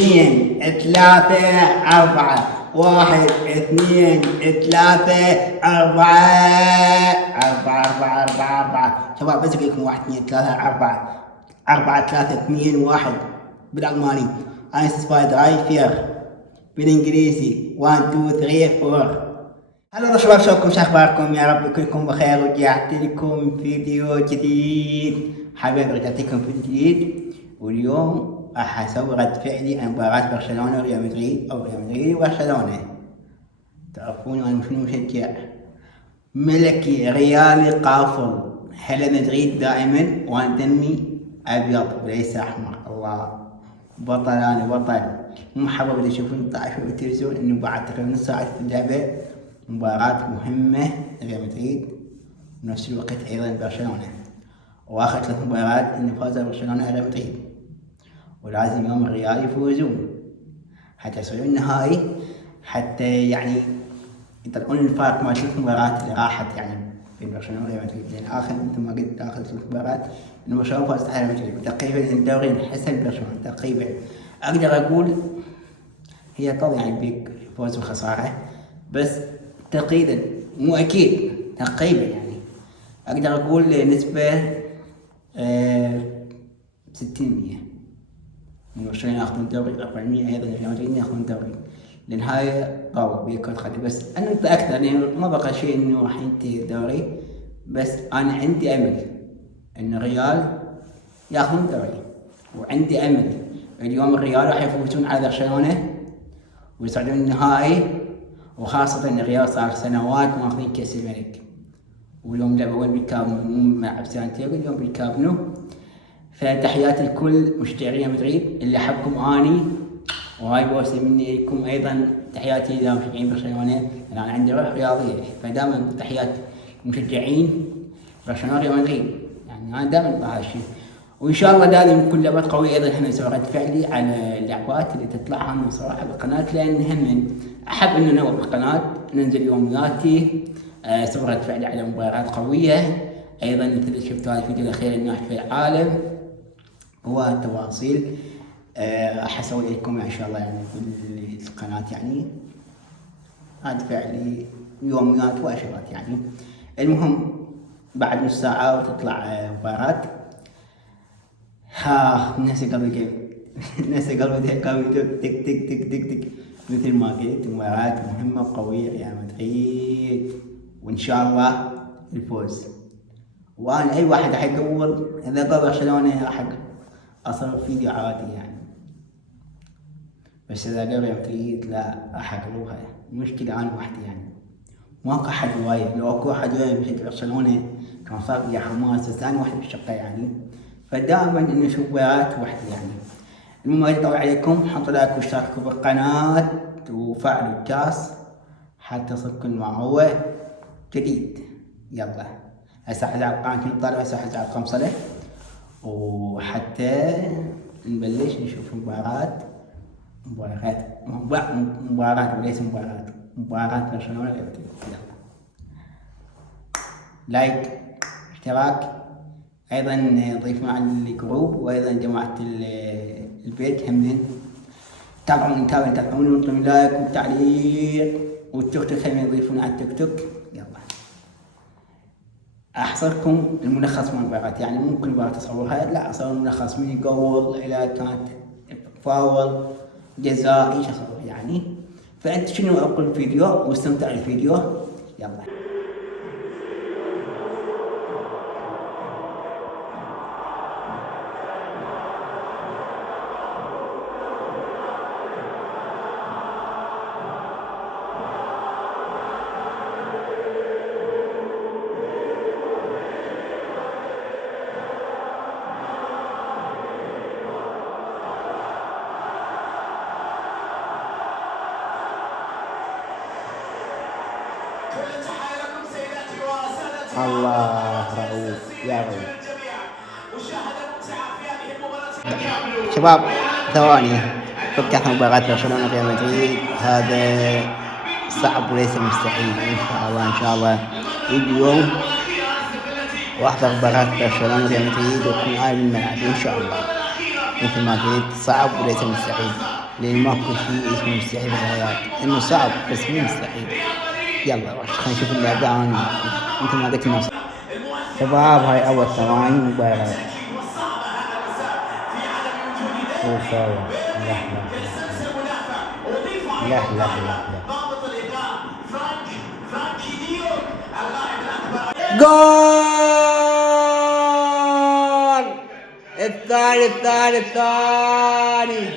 اثنين ثلاثة أربعة، واحد اثنين ثلاثة أربعة، أربعة. شباب بس أقول لكم واحد اثنين ثلاثة أربعة، أربعة ثلاثة اثنين واحد بالألماني. أنا سبايد راي فير بالإنجليزي 1 2 3 4. هلا شباب، شلونكم؟ شو أخباركم؟ يا رب كلكم بخير. رجعت لكم فيديو جديد حبيبي، رجعت لكم فيديو جديد، واليوم راح اسوي رد فعلي عن مباراة برشلونة وريال مدريد او ريال مدريد وبرشلونة. تعرفون انا شنو مشجع ملكي ريالي قافل، هلا مدريد دائما وانا دمي ابيض وليس احمر. الله بطل، انا بطل. مو حابب اللي يشوفون طايف في التلفزيون انه بعد تقريبا نص ساعة في اللعبة مباراة مهمة ريال مدريد ونفس الوقت ايضا برشلونة، واخر 3 مباريات انه فاز برشلونة على مدريد، ولازم يوم الريال يفوزون حتى يصلون النهائي، حتى يعني يطلعون الفارق ما 3 مباريات اللي راحت يعني بين برشلونة وريال مدريد، لان اخر مثل ما قلت اخر 3 مباريات انه برشلونة فازت على مدريد، وتقريبا الدوري انحسم برشلونة تقريبا. اقدر اقول هي طبعا يعني بيك فوز وخسارة، بس تقريبا مو اكيد تقريبا يعني اقدر اقول نسبة 60% من برشلونة ياخذون الدوري، 400 ايضا ريال مدريد ياخذون الدوري، لان هاي قوة بكرة قدم. بس انا متأكد يعني ما بقى شيء انه راح ينتهي الدوري، بس انا عندي امل ان الريال ياخذون الدوري، وعندي امل اليوم الريال راح يفوزون على برشلونة ويصعدون النهائي، وخاصة ان الريال صار سنوات ماخذين كأس الملك، واليوم لعبوا بالكاب نو، مو ملعب سانتياغو، اليوم بالكاب نو. فتحياتي لكل مشجعي ريال مدريد اللي احبكم اني، وهاي بوسه مني لكم ايضا. تحياتي الى مشجعين برشلونه، انا عندي روح رياضيه، فدائما تحيات مشجعين برشلونه ريال مدريد، يعني انا دائما بهذا الشيء. وان شاء الله دائما كل لعبات قويه ايضا احنا نسوي رد فعلي على اللعبات اللي تطلع من صراحه بالقناه، لان هم احب ان انوع بالقناه، ننزل يومياتي اسوي رد فعلي على مباريات قويه، ايضا مثل اللي شفتوا هذا الفيديو الاخير الناجح في العالم وتواصيل. راح اسوي لكم ان شاء الله يعني في القناه يعني رد فعلي يوميات واشرات يعني. المهم بعد نص ساعه وتطلع مباراه. نفسي قلبي نفسي قلبي تك تك تك تك تك مثل ما قلت، مباراة مهمة وقوية ريال مدريد، وإن شاء الله الفوز. وأنا أي واحد راح يقول إذا قال برشلونة راح أصور فيديو عادي يعني، بس إذا قال ريال مدريد لا راح أقولها. المشكلة أنا وحدي يعني، ماكو أحد وياي، لو أكو أحد وياي بيشجع برشلونة كان صار لي حماس، بس أنا وحدي بالشقة يعني، فدائما إني أشوف مباريات وحدي يعني. المهم ما يطول عليكم، حطوا لايك واشتركوا بالقناة وفعلوا الجرس حتى يصلكم ما هو جديد. يلا هسه حزعل القناة نطلع، هسه حزعل قمصلة، وحتى نبلش نشوف مباراة وليس مباراة برشلونة. يلا لايك اشتراك، ايضا ضيف مع الجروب، وايضا جماعة البيت همين تابعوني وانطوا لايك وتعليق، والتيك توك خلينا يضيفون على التيك توك. يلا احصركم الملخص من المباراة، يعني ممكن مباراة تصورها، لا اصور ملخص من الجول الى كانت فاول جزاء ايش اصور يعني. فانت شنو اقول الفيديو واستمتع الفيديو. يلا الله رؤوف يا رؤوف. شباب ثواني، فكت مباراة برشلونة ريال مدريد، هذا صعب وليس مستحيل. ان شاء الله يجي يوم واحضر مباراة برشلونة ريال مدريد واكون عالي الملعب ان شاء الله. مثل ما قلت صعب وليس مستحيل، لأن ماكو شيء اسمه مستحيل في الحياة، إنه صعب بس مو مستحيل. يلا خلينا نشوف اللعبة أنا مثل ما قلت إنه شباب. هاي أول ثواني موبايلات مو سوا. لا لا لا لا لا لا. جول! الثاني الثاني الثاني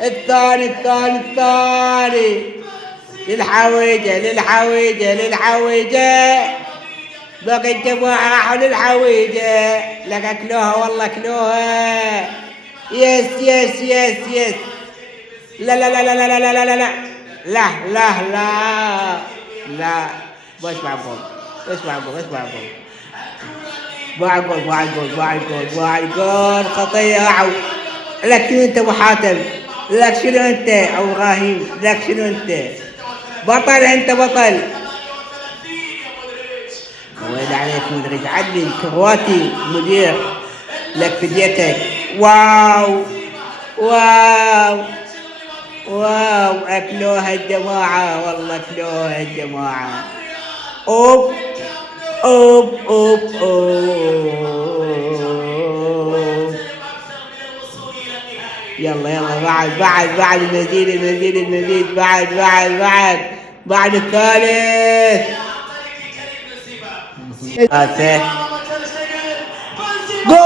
الثاني الثاني الثاني للحويجة للحويجة للحويجة. باقي الجماعة راحوا للحويجة. لك أكلوها والله أكلوها. يس يس يس يس. لا لا لا لا لا لا لا لا لا لا لا لا لا. بس معقول بس معقول بس معقول. معقول معقول معقول معقول خطية. أعو لك شنو أنت أبو حاتم؟ لك شنو أنت أبو إبراهيم؟ لك شنو أنت؟ بطل أنت بطل. وين عليك مدرج عدلي الكرواتي مدير. لك فديتك. واو واو واو. أكلوها الجماعة والله أكلوها الجماعة. أوب أوب أوب أوب. يلا يلا بعد المزيد المزيد المزيد. بعد الثالث. جول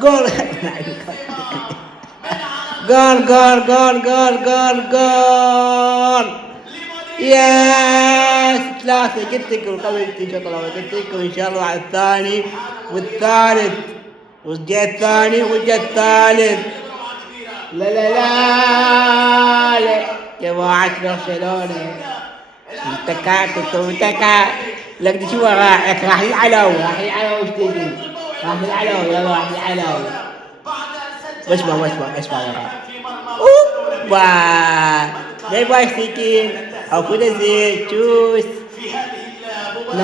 جول جول جول جول جول جول جول. ياس ثلاثة. قلت لكم قبل ان شاء الله، قلت لكم ان شاء الله على الثاني والثالث، وجاء الثاني وجاء الثالث. لا لا لا لا جماعة برشلونة انتكا كنتم انتكا. لك شو راح يلعلو وش تجي راح يلعلو. يلا راح يلعلو. اسمع اوبا زي بايستيكين او كده زي تشوس. 3-1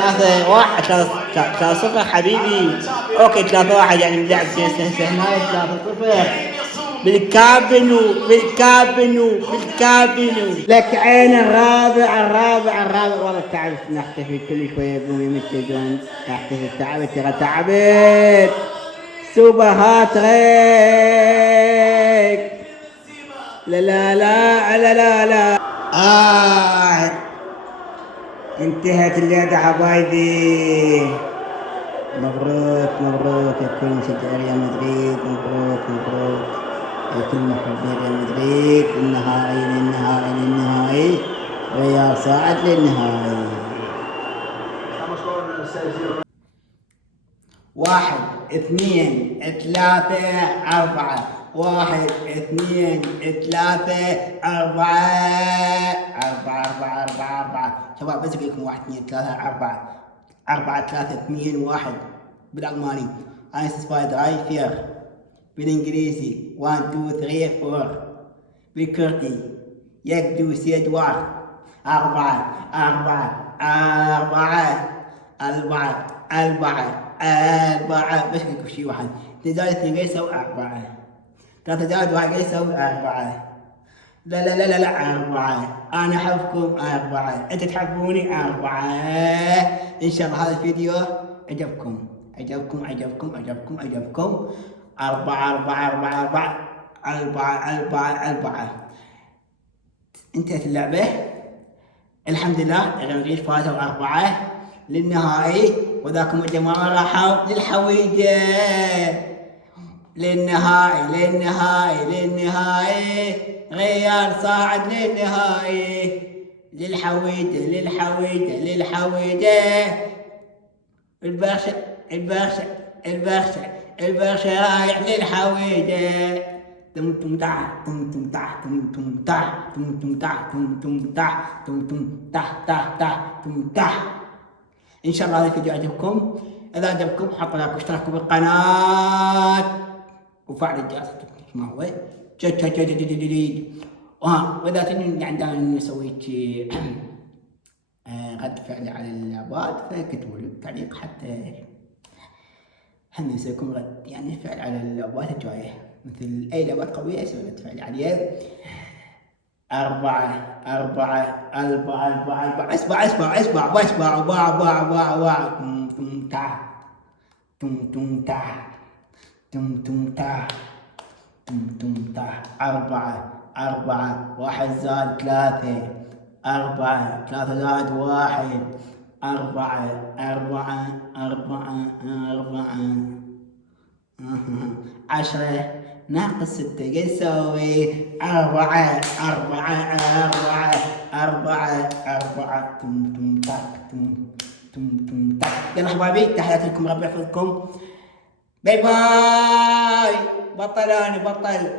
حبيبي. اوكي 3-1 يعني بنلعب هناك 3-0 بالكابنو. لك عين الرابع. والله تعبت. نحتفل كل شوية بومي متجون. نحتفل تعبت ترى تعبت. سوبر هاتريك. لا لا لا لا لا لا. انتهت اللعبة حبايبي. مبروك لكل مشجعي ريال مدريد. مبروك لكل محبي ريال مدريد. للنهائي ريال صاعد للنهائي. 1 2 3 4. 1 2 3 4 شباب بس اقول لكم 1 2 3 4 3 2 1 بالالماني. اينس سبايدر اي فير. بالانجليزي 1 2 3 4. بالكردي يكدو سيدوار. 4 بس لكم شيء واحد. 2 يساوي 4. 3 يساوي 4. لا 4. أنا أحبكم 4. أنت تحبوني 4. إن شاء الله هذا الفيديو عجبكم. 4. انتهت اللعبة الحمد لله. ريال مدريد فازوا 4 للنهائي. وذاكم الجماعة راحوا للحويجة. للنهائي ريال صاعد للنهائي. للحويجة. البرشا رايح للحويجة. تم ان شاء الله هذا الفيديو عجبكم. اذا عجبكم حطوا لايك واشتركوا بالقناة وفعل الجرس ما هو واذا تبين يعني دائما نسوي رد فعلي على اللعبات، فكتبوا لي بالتعليق حتى هم يسويكم رد يعني فعل على اللعبات الجاية، مثل أي لعبات قوية أسوي رد فعل عليها. 4 اسمع تم تا 1 زائد 3، 3 زائد 1، 10 ناقص 6 يساوي 4. تم تاك. يلا حبايبي، تحياتي لكم، ربي يحفظكم، باي باي. بطل.